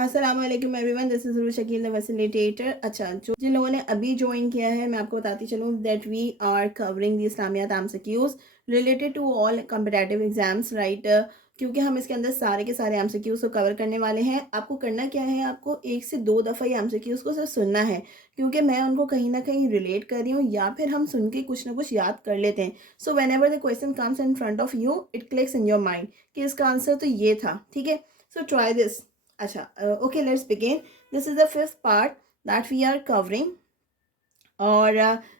अस्सलामुअलैकुम everyone, this is rule Shakeel the facilitator. अच्छा, जो जिन लोगों ने अभी ज्वाइन किया है, मैं आपको बताती चलूँ that we are covering the Islamiyat MCQs related to all competitive exams, right. क्योंकि हम इसके अंदर सारे के सारे एमसीक्यूज़ को कवर करने वाले हैं। आपको करना क्या है, आपको 1 से 2 दफ़ा ये एमसीक्यूज़ को सिर्फ सुनना है, क्योंकि मैं उनको कहीं न कहीं रिलेट कर रही हूँ या फिर हम सुन के कुछ ना कुछ याद कर लेते हैं। So whenever the question comes in front of you, it clicks in your mind कि इसका आंसर तो ये था, ठीक है। So try this. अच्छा, okay, let's begin. This is the fifth part that we are covering, और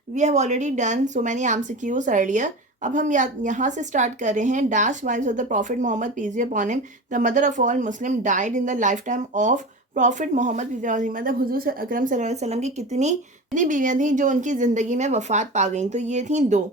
we have already done so many MCQs earlier. अब हम यहाँ से स्टार्ट कर रहे हैं। Dash wives of the prophet Muhammad peace be upon him, the mother of all Muslim, died in the life time of prophet Muhammad peace be upon him. मतलब हुजूर अकरम सल्लल्लाहु अलैहि वसल्लम की कितनी कितनी बीवियाँ थीं जो उनकी ज़िंदगी में वफ़ात पा गईं? तो ये थीं 2।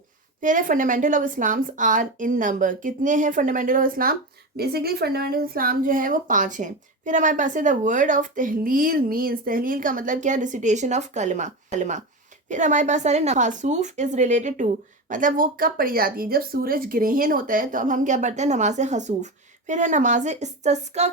फिर है fundamental of Islams are in number. कितने हैं fundamental of Islam? Basically fundamental Islam जो है वो 5 हैं। फिर हमारे पास है द वर्ड ऑफ तहलील मीन्स। तहलील का मतलब क्या है? रिसिटेशन ऑफ कलमा। फिर हमारे पास सारे नफासूफ इज रिलेटेड टू, मतलब वो कब पढ़ी जाती है? जब सूरज ग्रहण होता है तो अब हम क्या पढ़ते हैं? नमाज खसूफ। फिर है नमाज इस्तिस्का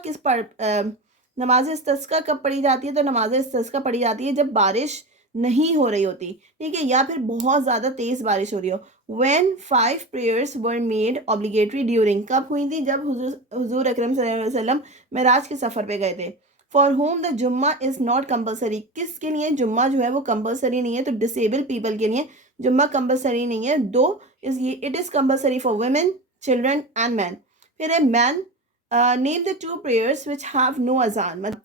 नमाज इस्तिस्का कब पढ़ी जाती है? तो नमाज इस्तिस्का पढ़ी जाती है जब बारिश नहीं हो रही होती, ठीक है, या फिर बहुत ज़्यादा तेज़ बारिश हो रही हो। When 5 prayers were made obligatory during, कब हुई थी? जब हुजूर अकरम सल्लल्लाहु अलैहि वसल्लम मेराज के सफ़र पे गए थे। फॉर होम द जुम्मा इज़ नॉट कंपलसरी, किसके लिए जुम्मा जो है वो कंपलसरी नहीं है? तो डिसेबल पीपल के लिए जुम्मा कंपलसरी नहीं है। दो इज ये it is compulsory for women, children and man. फिर है man, name the 2 prayers which have no अजान, मतलब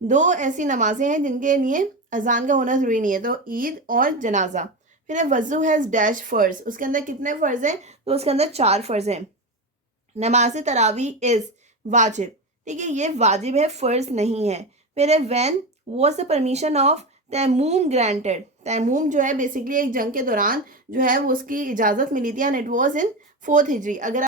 2 ऐसी नमाजें हैं जिनके लिए अजान का होना ज़रूरी नहीं है, तो ईद और जनाजा। फिर है वज़ू हैज़ डैश फ़र्ज़, उसके अंदर कितने फ़र्ज़ हैं? तो उसके अंदर 4 फ़र्ज़ हैं। नमाज तरावी इज़ वाजिब, ठीक है, ये वाजिब है, फ़र्ज़ नहीं है। फिर है when was the permission of तैमूम ग्रांटेड। तैमूम जो है बेसिकली एक जंग के दौरान जो है वो उसकी इजाज़त मिली थी, and it was in 4th हिजरी। अगर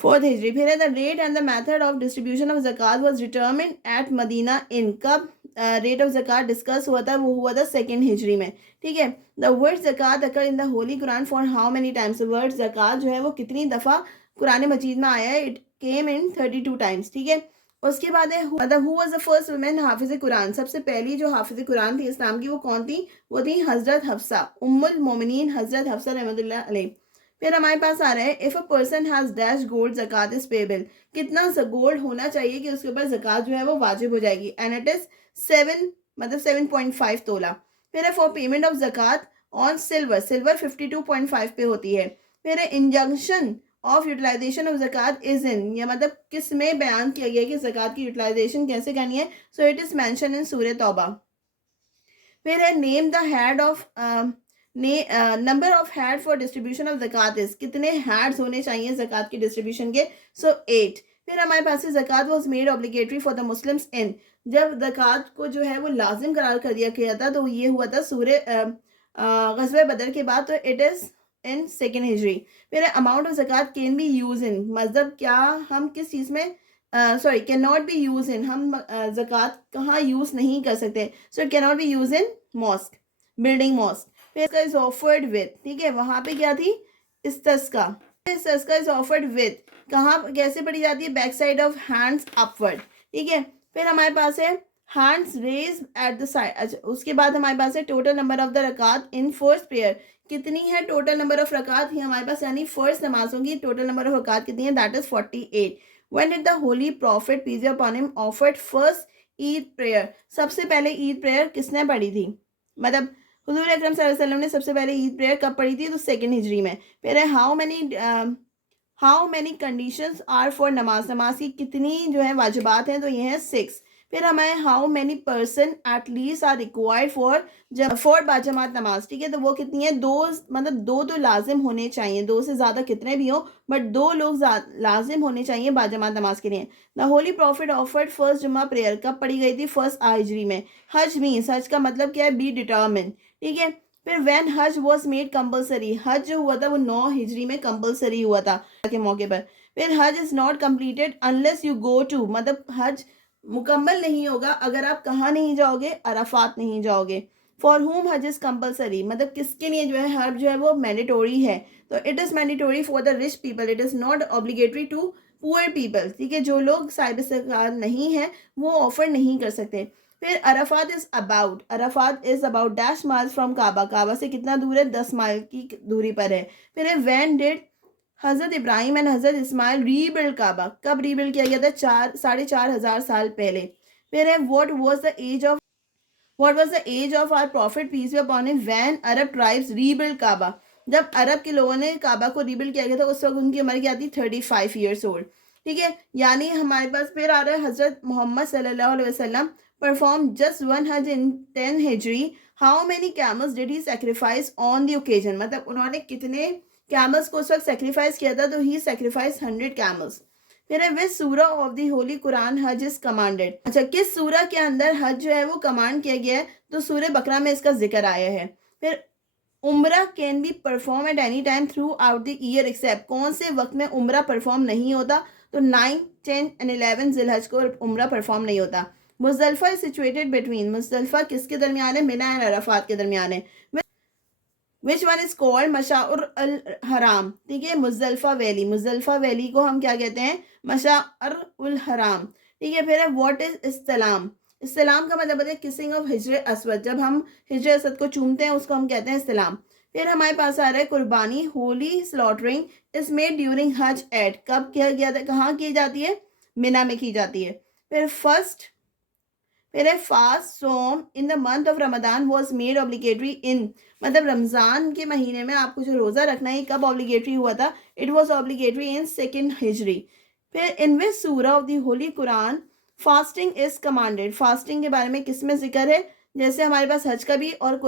4th हिजरी। फिर है the rate and the method of distribution of ज़कात was determined at Medina in, कब रेट ऑफ ज़कात डिस्कस हुआ था? वो हुआ था 2nd हिजरी में, ठीक है। द वर्ड ज़कात occur in the holy Quran for how many times? Word ज़कात जो है वो कितनी दफ़ा कुरान मजीद में आया है? इट केम इन 32 टाइम्स, ठीक है। उसके बाद है who was the first women हाफिज़ कुरान, सबसे पहली जो हाफिज़ कुरान थी इस्लाम की वो कौन थी? वो थी हज़रत हफ्सा, उम्मुल मोमिनीन हज़रत हफ्सा रहमतुल्लाह अलैह। फिर हमारे पास आ रहा है if a person has dash gold ज़कात इज़ पेबल, कितना गोल्ड होना चाहिए कि उसके ऊपर ज़कात जो है वो वाजिब हो जाएगी? एंड इट इज़ 7, मतलब 7.5 तोला। फिर है फॉर पेमेंट ऑफ ज़कात ऑन सिल्वर, सिल्वर 52.5 पे होती है। फिर है इंजंक्शन ऑफ यूटिलाइजेशन ऑफ ज़कात इज़ इन, या मतलब किस में बयान किया गया कि ज़कात की यूटिलाइजेशन कैसे करनी है? So it is mention in सूरह तौबा। फिर है name the head of number of head for distribution of ज़कात इज, कितने हेड्स होने चाहिए ज़कात की डिस्ट्रीब्यूशन के? सो 8। फिर हमारे पास है ज़कात was made obligatory for the Muslims in, जब ज़कात को जो है वो लाजिम करार कर दिया गया था तो ये हुआ था सूरे ग़ज़वे बदर के बाद, तो इट इज़ इन 2nd हिजरी। फिर अमाउंट ऑफ ज़कात कैन बी यूज इन, मतलब क्या हम किस चीज़ में, sorry, can not be use in, हम ज़कात कहाँ यूज़ नहीं कर सकते? So it can not be use in mosque, building mosque. फिर इसका इज ऑफर्ड विद, ठीक है, वहां पे क्या थी? इस्तस्का। इस्तस्का इज ऑफर्ड विद, कहाँ कैसे पढ़ी जाती है? Back side of hands upward, ठीक है। फिर हमारे पास है hands raise at the side. अच्छा, उसके बाद हमारे पास है टोटल नंबर ऑफ द रकात इन फर्स्ट प्रेयर, कितनी है टोटल नंबर ऑफ रकात ही हमारे पास, यानी फर्स्ट नमाजों की टोटल नंबर ऑफ रकात कितनी है? That is 48। When did the holy prophet peace be upon him offered first Eid prayer, सबसे पहले ईद प्रेयर किसने पढ़ी थी? मतलब हुजूर अकरम सल्लल्लाहु अलैहि वसल्लम ने सबसे पहले ईद प्रेयर कब पढ़ी थी? तो 2nd हिजरी में। फिर है how many conditions are for namaz, नमाज की कितनी जो है वाजिबात हैं? तो ये है 6। फिर हमें how many person at least are required for बाजमात नमाज, ठीक है, तो वो कितनी है? 2, मतलब 2 तो लाजिम होने चाहिए, 2 से ज़्यादा कितने भी हो, बट 2 लोग लाजिम होने चाहिए बाजमात नमाज के लिए। The holy profit offered first जुम्मा प्रेयर कब पढ़ी गई थी? 1 हिजरी में। हज मीन्स, हज का मतलब क्या है? बी डिटर्मिन, ठीक है। फिर व्हेन हज वाज मेड कंपलसरी, हज जो हुआ था वो 9 हिजरी में कंपलसरी हुआ था के मौके पर। फिर Hajj is not completed unless you go to, मतलब हज मुकम्मल नहीं होगा अगर आप कहाँ नहीं जाओगे? अराफात नहीं जाओगे। फॉर हुम हज इज कंपलसरी, मतलब किसके लिए जो है हज जो है वो मैंडेटोरी है? तो it is mandatory for the rich people, it is not obligatory to poor people, ठीक है, जो लोग साहिब इस्तेकार नहीं है वो ऑफर नहीं कर सकते। फिर Arafat is about dash miles from Kaaba, Kaaba से कितना दूर है, 10 माइल की दूरी पर है। फिर है when did Hazrat Ibrahim and Hazrat Ismail rebuild काबा, कब रीबिल्ड किया गया था, 4,500 साल पहले। फिर है What was the age of our prophet peace be upon him when Arab tribes rebuilt काबा, जब अरब के लोगों ने काबा को रीबिल्ड किया गया था उस वक्त उनकी उम्र क्या थी, 35 ईयर्स ओल्ड। ठीक है, यानी हमारे पास फिर आ रहा है हजरत मोहम्मद सल्लल्लाहु अलैहि वसल्लम परफॉर्म जस्ट 1 हज इन 10 हिजरी, how many camels did he sacrifice on the occasion, मतलब उन्होंने कितने कैमल्स को उस वक्त सेक्रीफाइस किया था, तो ही सेक्रीफाइस 100 कैमल्स। फिर है which surah of the holy Quran हज इज कमांडेड, अच्छा किस सूरा के अंदर हज जो है वो कमांड किया गया है, तो सूर्य बकरा में इसका जिक्र आया है। फिर Umrah can be perform at any time throughout the year except, कौन से वक्त में उम्रा परफॉर्म नहीं होता, तो 9, 10 एंड 11 जिलहज को उम्रा परफॉर्म नहीं होता। Muzdalifah is situated between, Muzdalifah किसके दरमियान है, मिना एंड अराफात के दरमियान है। विच वन इज कॉल्ड मशाउर अल हराम, ठीक है, मुजदलफा वैली, मुजदलफा वैली को हम क्या कहते हैं, मशाउर उल हराम। ठीक है, फिर है व्हाट इज इस्लाम, इस्लाम का मतलब है किसिंग ऑफ हिजर असवद, जब हम हिजर असद को चूमते हैं उसको हम कहते हैं इस्लाम। फिर हमारे पास आ रहा है कुर्बानी, Holi slaughtering is made during हज एट, कब किया गया था, कहाँ की जाती है, मिना में की जाती है। फिर है फास्ट सोम in the month of Ramadan was made obligatory in, मतलब रमज़ान के महीने में आपको जो रोज़ा रखना है कब ऑब्लिगेटरी हुआ था, it was obligatory in 2nd हिजरी। फिर इन विच surah of the holy Quran fasting is commanded, fasting के बारे में किस में जिक्र है, जैसे हमारे पास हज का भी और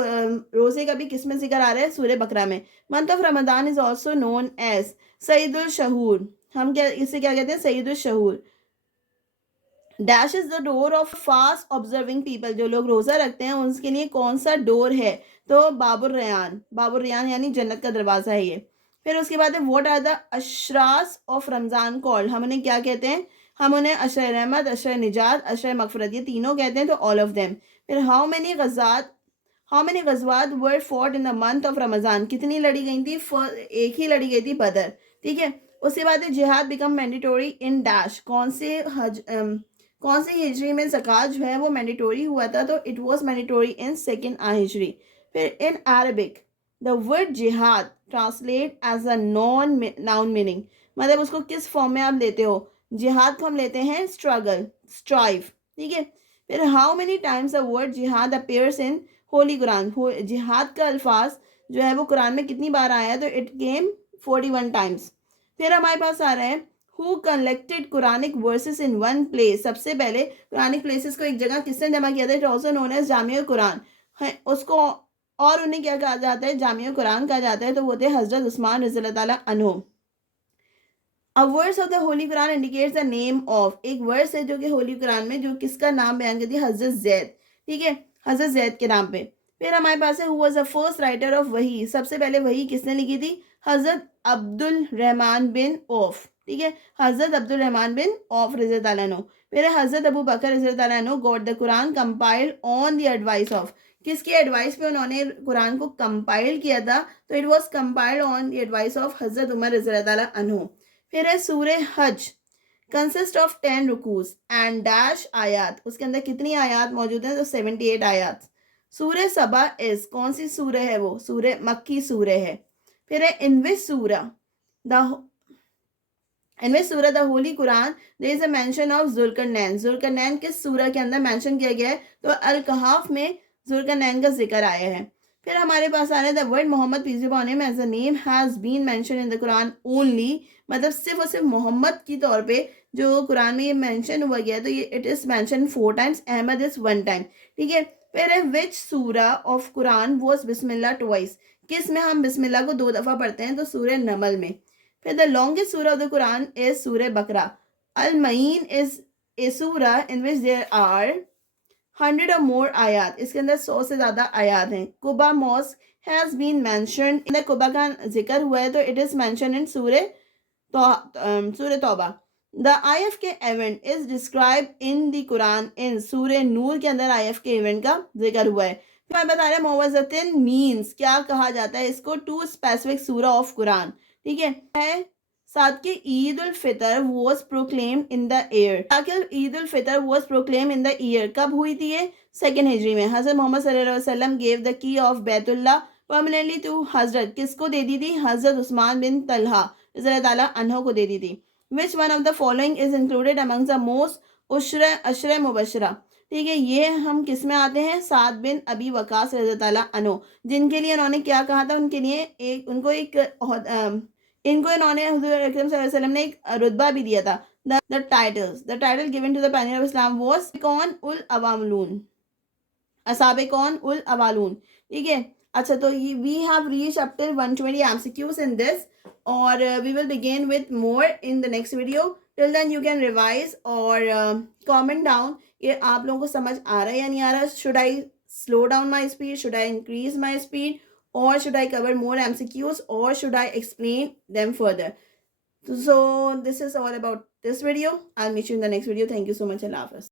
रोज़े का भी किस में जिक्र आ रहा है, सूर्य बकरा में। Month of Ramadan is also known as सईदुल शहूर, हम क्या इसे क्या कहते हैं, सईदुल शहूर। Dash is the door of fast observing people, जो लोग रोजा रखते हैं उनके लिए कौन सा डोर है, तो बाबुर रयान, बाबुर रयान यानी जन्नत का दरवाजा है ये। फिर उसके बाद है व्हाट आर द अशरास ऑफ रमजान कॉल्ड, हम उन्हें क्या कहते हैं, हम उन्हें अशर रहमत, अशर निजात, अशर मगफरत, ये तीनों कहते हैं, तो ऑल ऑफ देम। फिर हाउ मेनी गजवात were fought in the month of Ramzan, कितनी लड़ी गई थी, एक ही लड़ी गई थी, बदर। ठीक है, उसके बाद है जिहाद बिकम मैंडेटोरी इन डैश, कौन से हिजरी में ज़कात जो है वो मैंडेटोरी हुआ था, तो it was mandatory in 2nd हिजरी। फिर in Arabic the word jihad translate as a non noun meaning, मतलब उसको किस फॉर्म में आप लेते हो, जिहाद को हम लेते हैं स्ट्रगल, स्ट्राइव। ठीक है, फिर how many times the word जिहाद अपेयर्स इन होली कुरान, जिहाद का अल्फाज जो है वो कुरान में कितनी बार आया है, तो इट केम 41 टाइम्स। फिर हमारे पास आ रहा है who collected Quranic verses in one place, सबसे पहले कुरानिक प्लेसेस को एक जगह किसने जमा किया था, it also known as Jamia Quran है उसको, और उन्हें क्या कहा जाता है, जामिया कुरान कहा जाता है, तो वो थे हजरत उस्मान रज़ी ताला अन्हु। A verse of the holy Quran indicates the name of, एक वर्स है जो कि होली कुरान में जो किसका नाम बयान करती है, हजरत जैद। ठीक है, हजरत जैद के नाम पे। फिर हमारे पास है who was the first writer of वही, सबसे पहले वही किसने लिखी थी, हजरत अब्दुल रहमान बिन औफ। ठीक है, हजरत अब्दुल रहमान बिन औफ रज़ी ताला अन्हु। फिर है हजरत अबू बकर रज़ी ताला अन्हु got the Quran compiled on the advice of, किसकी एडवाइस पे उन्होंने कुरान को कंपाइल किया था, तो it was compiled on the advice of हजरत उमर रज़ी ताला अन्हु। फिर है सूर्य हज कंसिस्ट ऑफ 10 रुकूज एंड डैश आयात, उसके अंदर कितनी आयात मौजूद है, तो 78 आयात। सूर्य सबा इज, कौन सी सूर्य है वो, सूर्य मक्की सूर्य है। फिर है in which surah the holy Quran there is a mention of Zulqarnain, Zulqarnain किस सूरा के अंदर मेंशन किया गया है, तो अल कहाफ में जुल्करनैन का जिक्र आया है। फिर हमारे पास आ रहा है the word Muhammad peace be upon him as a name has been mention in the Quran only, मतलब सिर्फ और सिर्फ मोहम्मद की तौर पे जो कुरान में ये मेंशन हुआ गया है, तो ये it is mention 4 times, Ahmad is 1 time. ठीक है, फिर है which surah of Quran was Bismillah twice, किस में हम बिस्मिल्लाह को 2 दफ़ा पढ़ते हैं, तो सूर्य नमल में। फिर द लॉन्गेस्ट सूरा ऑफ द कुरान इज सूर्य बकरा। अल मईन इज ए सूरा इन विच देयर आर 100 और मोर आयात, इसके अंदर 100 से ज़्यादा आयात हैं। Quba mosque has been mention, Quba का जिक्र हुआ है, तो इट इज़ मैंशन इन सूर्य तौबा। द IF के event is describe in the Quran in, सूर्य नूर के अंदर IF के इवेंट का जिक्र हुआ है। फिर मैं बता रहा हूँ मुअव्वज़तिन मीन्स क्या कहा जाता है इसको, टू स्पेसिफिक सूरा ऑफ कुरान। ठीक है, साथ के Eid ul Fitr was proclaimed in the year, ताकि Eid ul Fitr was proclaimed in the year, कब हुई थी ये? 2nd हिजरी में। हज़रत मोहम्मद सल्लल्लाहु अलैहि वसल्लम gave the key of Baitullah permanently to Hazrat, किसको दे दी थी? हज़रत उस्मान बिन तलहा रज़ी अल्लाह ताला अन्हो को दे दी थी। Which one of the following is included amongst the most अशर मुबशरा, ठीक है, ये हम किस में आते हैं? साद बिन अबी वकास रज़ी ताला अन्हो, जिनके लिए उन्होंने क्या कहा था? उनके लिए इनको इन्होंने हुज़ूर अकरम सल्लल्लाहु अलैहि वसल्लम ने एक रुतबा भी दिया था। The title given to the pioneer of Islam was कौन? उल अवामलून, असाबे कौन? उल अवालून, ठीक है। अच्छा, तो ये we have reach up till 120 MCQs in this, और we will begin with more in the next video. Till then you can revise और कमेंट डाउन कि आप लोगों को समझ आ रहा है या नहीं आ रहा। Should I slow down my speed, should I increase my speed, or should I cover more MCQs, or should I explain them further? So this is all about this video. I'll meet you in the next video. Thank you so much. Allah Hafiz.